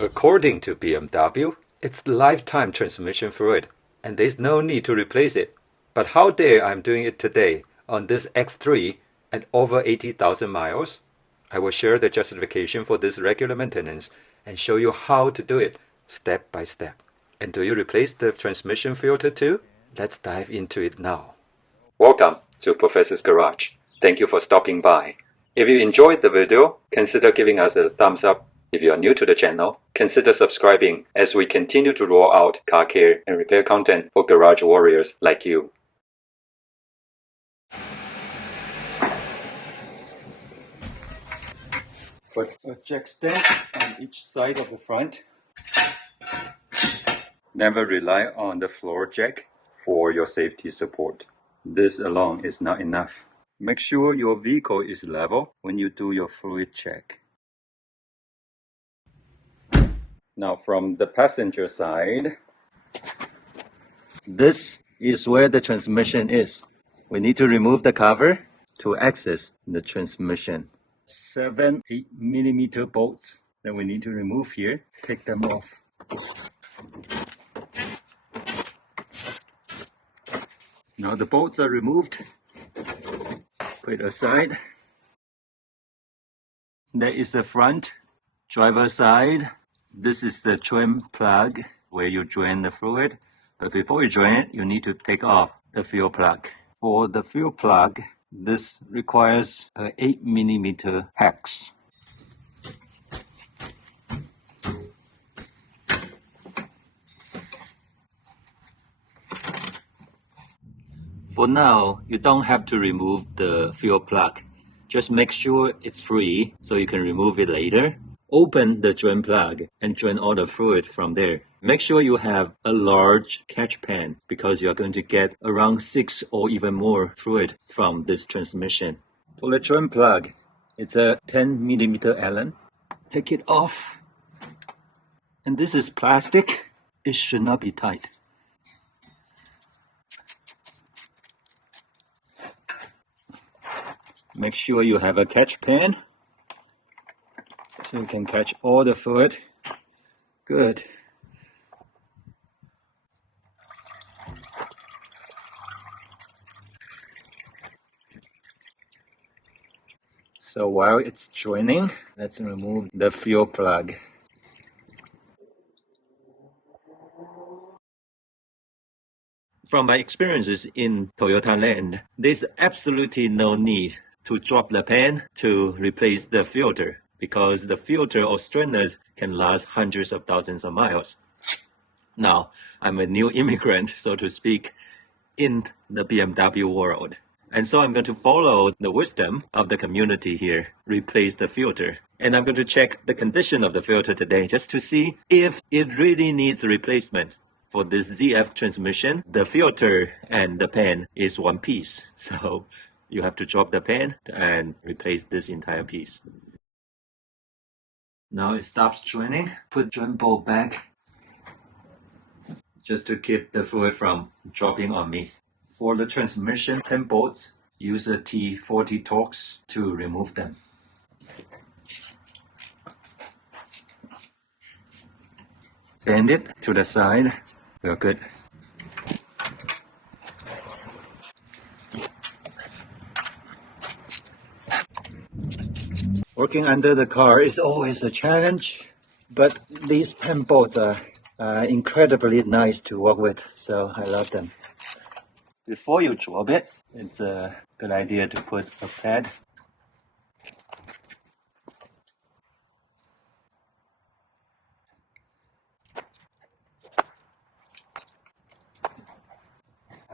According to BMW, it's lifetime transmission fluid, and there's no need to replace it. But how dare I'm doing it today on this X3 at over 80,000 miles? I will share the justification for this regular maintenance and show you how to do it step by step. And do you replace the transmission filter too? Let's dive into it now. Welcome to Professor's Garage. Thank you for stopping by. If you enjoyed the video, consider giving us a thumbs up. If you are new to the channel, consider subscribing as we continue to roll out car care and repair content for garage warriors like you. Put a jack stand on each side of the front. Never rely on the floor jack for your safety support. This alone is not enough. Make sure your vehicle is level when you do your fluid check. Now from the passenger side, this is where the transmission is. We need to remove the cover to access the transmission. 7-8mm bolts that we need to remove here. Take them off. Now the bolts are removed. Put it aside. There is the front driver side. This is the trim plug where you drain the fluid. But before you drain it, you need to take off the fuel plug. For the fuel plug, this requires a 8mm hex. For now, you don't have to remove the fuel plug. Just make sure it's free so you can remove it later. Open the drain plug and drain all the fluid from there. Make sure you have a large catch pan because you are going to get around 6 or even more fluid from this transmission. For the drain plug, it's a 10mm Allen. Take it off. And this is plastic. It should not be tight. Make sure you have a catch pan so you can catch all the fluid. Good. So while it's draining, let's remove the fuel plug. From my experiences in Toyota Land, there's absolutely no need to drop the pan to replace the filter because the filter or strainers can last hundreds of thousands of miles. Now, I'm a new immigrant, so to speak, in the BMW world. And so I'm going to follow the wisdom of the community here, replace the filter. And I'm going to check the condition of the filter today just to see if it really needs a replacement. For this ZF transmission, the filter and the pan is one piece. So you have to drop the pan and replace this entire piece. Now it stops draining. Put drain bolt back just to keep the fluid from dropping on me. For the transmission pin bolts, use a T40 Torx to remove them. Bend it to the side. We're good. Working under the car is always a challenge, but these pin bolts are incredibly nice to work with, so I love them. Before you drop it, it's a good idea to put a pad.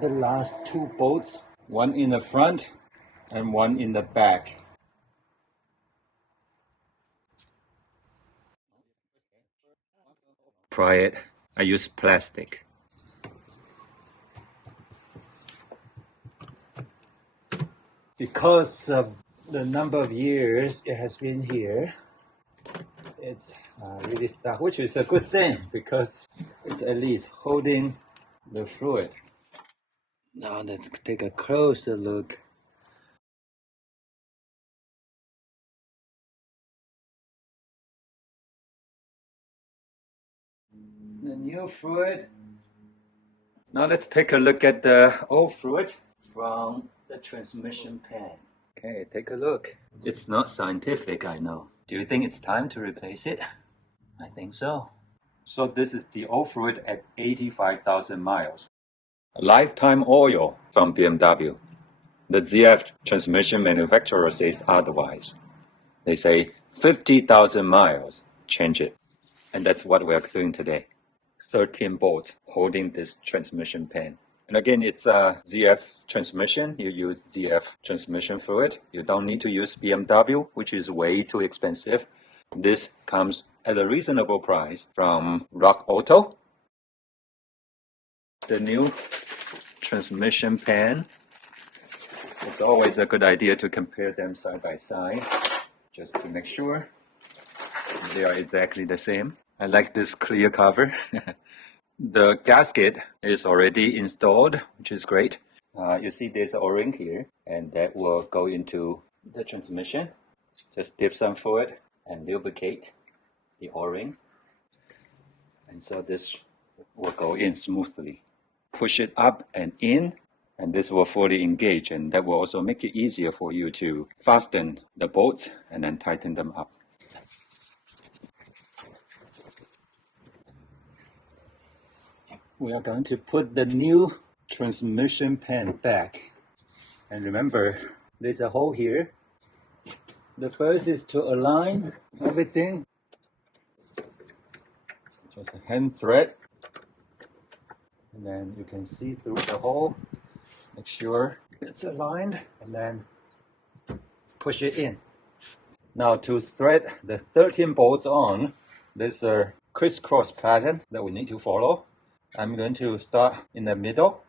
The last two bolts, one in the front and one in the back. Pry it. I use plastic. Because of the number of years it has been here, it's really stuck, which is a good thing because it's at least holding the fluid. Now let's take a closer look. The new fluid. Now let's take a look at the old fluid from the transmission pan. Okay, take a look. It's not scientific, I know. Do you think it's time to replace it? I think so. So this is the old fluid at 85,000 miles. Lifetime oil from BMW. The ZF transmission manufacturer says otherwise. They say 50,000 miles, change it. And that's what we're doing today. 13 bolts holding this transmission pan. And again, it's a ZF transmission. You use ZF transmission fluid. You don't need to use BMW, which is way too expensive. This comes at a reasonable price from Rock Auto. The new transmission pan. It's always a good idea to compare them side by side, just to make sure they are exactly the same. I like this clear cover. The gasket is already installed, which is great. You see there's an O-ring here, and that will go into the transmission. Just dip some fluid and lubricate the O-ring. And so this will go in smoothly. Push it up and in, and this will fully engage, and that will also make it easier for you to fasten the bolts and then tighten them up. We are going to put the new transmission pan back. And remember, there's a hole here. The first is to align everything. Just a hand thread. And then you can see through the hole. Make sure it's aligned and then push it in. Now to thread the 13 bolts on, there's a crisscross pattern that we need to follow. I'm going to start in the middle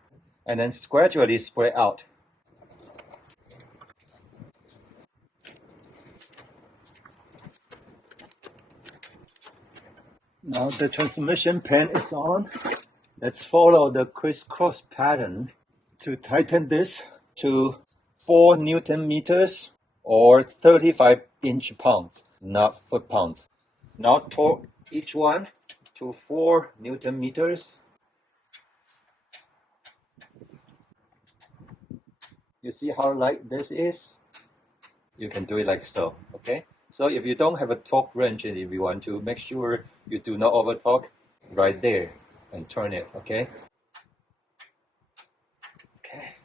and then gradually spread out. Now the transmission pan is on. Let's follow the crisscross pattern to tighten this to 4 Newton meters or 35 inch-pounds, not foot-pounds. Now torque each one to 4 Newton meters. You see how light this is? You can do it like so, okay? So if you don't have a torque wrench and if you want to make sure you do not over torque, right there and turn it, okay? Okay.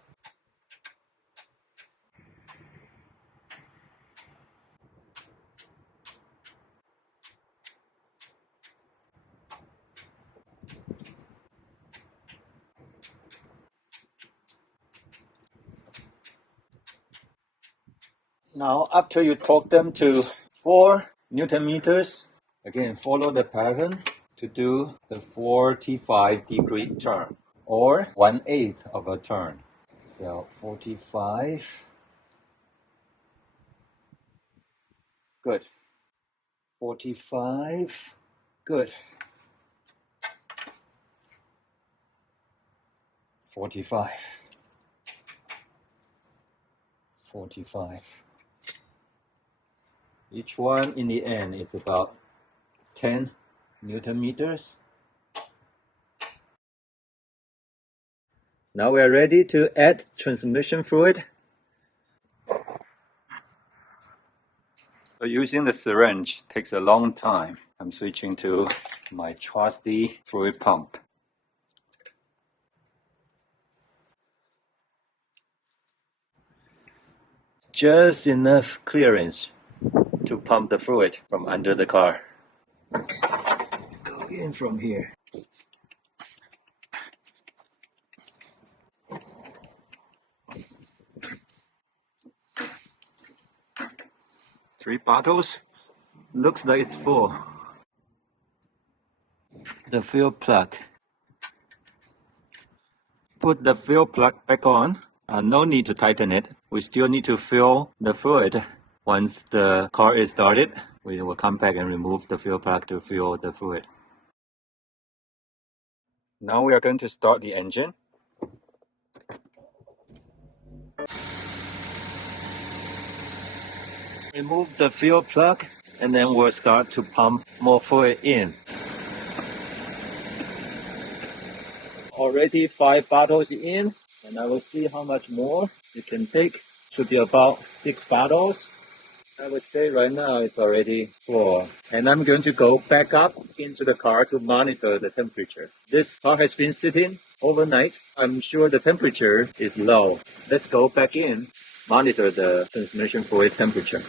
Now, after you torque them to 4 Newton meters, again, follow the pattern to do the 45-degree turn, or 1/8 of a turn. So 45, good. 45, good. 45, 45. Each one in the end is about 10 Newton meters. Now we are ready to add transmission fluid. So using the syringe takes a long time. I'm switching to my trusty fluid pump. Just enough clearance to pump the fluid from under the car. Go in from here. Three bottles. Looks like it's full. The fuel plug. Put the fuel plug back on. No need to tighten it. We still need to fill the fluid. Once the car is started, we will come back and remove the fuel plug to fill the fluid. Now we are going to start the engine. Remove the fuel plug and then we'll start to pump more fluid in. already 5 bottles in, and I will see how much more it can take. Should be about 6 bottles. I would say right now it's already 4. And I'm going to go back up into the car to monitor the temperature. This car has been sitting overnight. I'm sure the temperature is low. Let's go back in, monitor the transmission fluid temperature.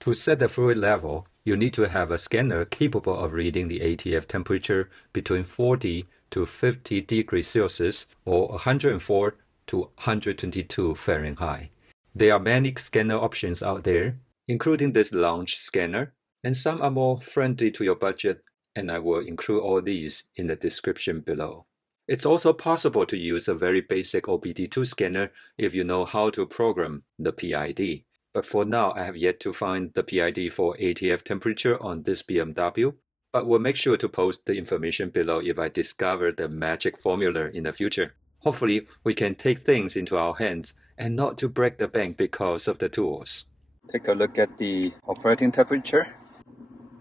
To set the fluid level, you need to have a scanner capable of reading the ATF temperature between 40 to 50 degrees Celsius or 104 to 122 Fahrenheit. There are many scanner options out there, including this lounge scanner, and some are more friendly to your budget, and I will include all these in the description below. It's also possible to use a very basic OBD2 scanner if you know how to program the PID. But for now, I have yet to find the PID for ATF temperature on this BMW, but will make sure to post the information below if I discover the magic formula in the future. Hopefully, we can take things into our hands and not to break the bank because of the tools. Take a look at the operating temperature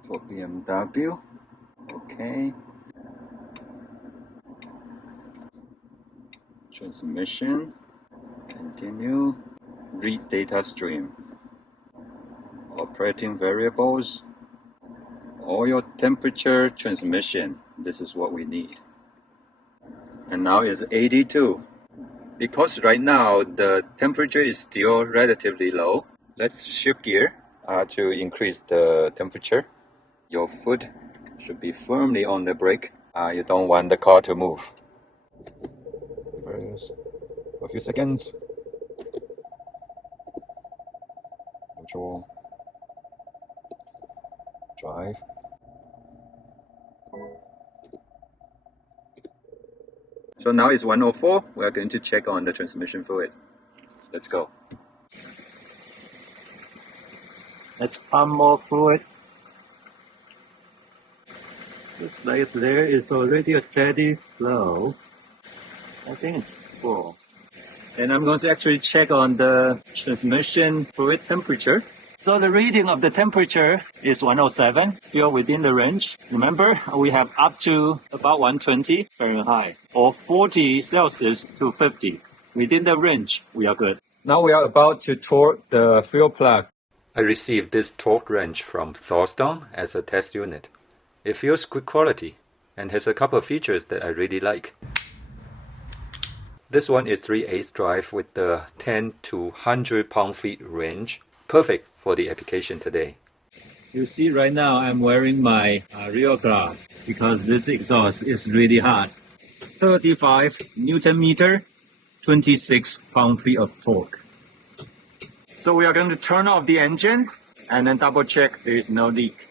for BMW. Okay. Transmission. Continue. Read data stream. Operating variables. Oil temperature transmission. This is what we need. And now it's 82. Because right now the temperature is still relatively low, let's shift gear to increase the temperature. Your foot should be firmly on the brake. You don't want the car to move. Reverse for a few seconds. Neutral. Drive. So now it's 104. We're going to check on the transmission fluid. Let's go. Let's pump more fluid. Looks like there is already a steady flow. I think it's full. And I'm going to actually check on the transmission fluid temperature. So the reading of the temperature is 107, still within the range. Remember, we have up to about 120 Fahrenheit or 40 Celsius to 50. Within the range, we are good. Now we are about to torque the fuel plug. I received this torque wrench from Thorstone as a test unit. It feels good quality and has a couple of features that I really like. This one is 3 xDrive with the 10 to 100 pound-feet range. Perfect for the application today. You see right now I'm wearing my rear guard because this exhaust is really hard. 35 Newton meter, 26 pound-feet of torque. So we are going to turn off the engine and then double check there is no leak.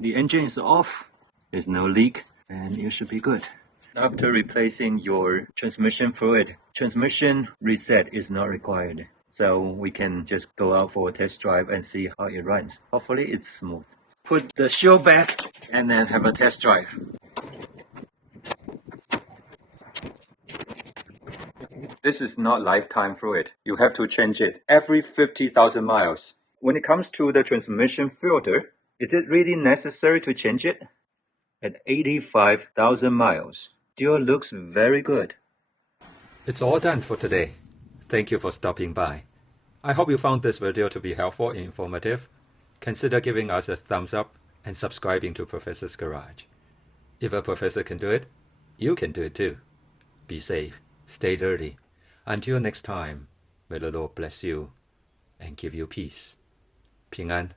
The engine is off, there's no leak, and you should be good. After replacing your transmission fluid, transmission reset is not required. So we can just go out for a test drive and see how it runs. Hopefully it's smooth. Put the shield back and then have a test drive. This is not lifetime fluid. You have to change it every 50,000 miles. When it comes to the transmission filter, is it really necessary to change it? At 85,000 miles, still looks very good. It's all done for today. Thank you for stopping by. I hope you found this video to be helpful and informative. Consider giving us a thumbs up and subscribing to Professor's Garage. If a professor can do it, you can do it too. Be safe, stay dirty. Until next time, may the Lord bless you and give you peace. 平安。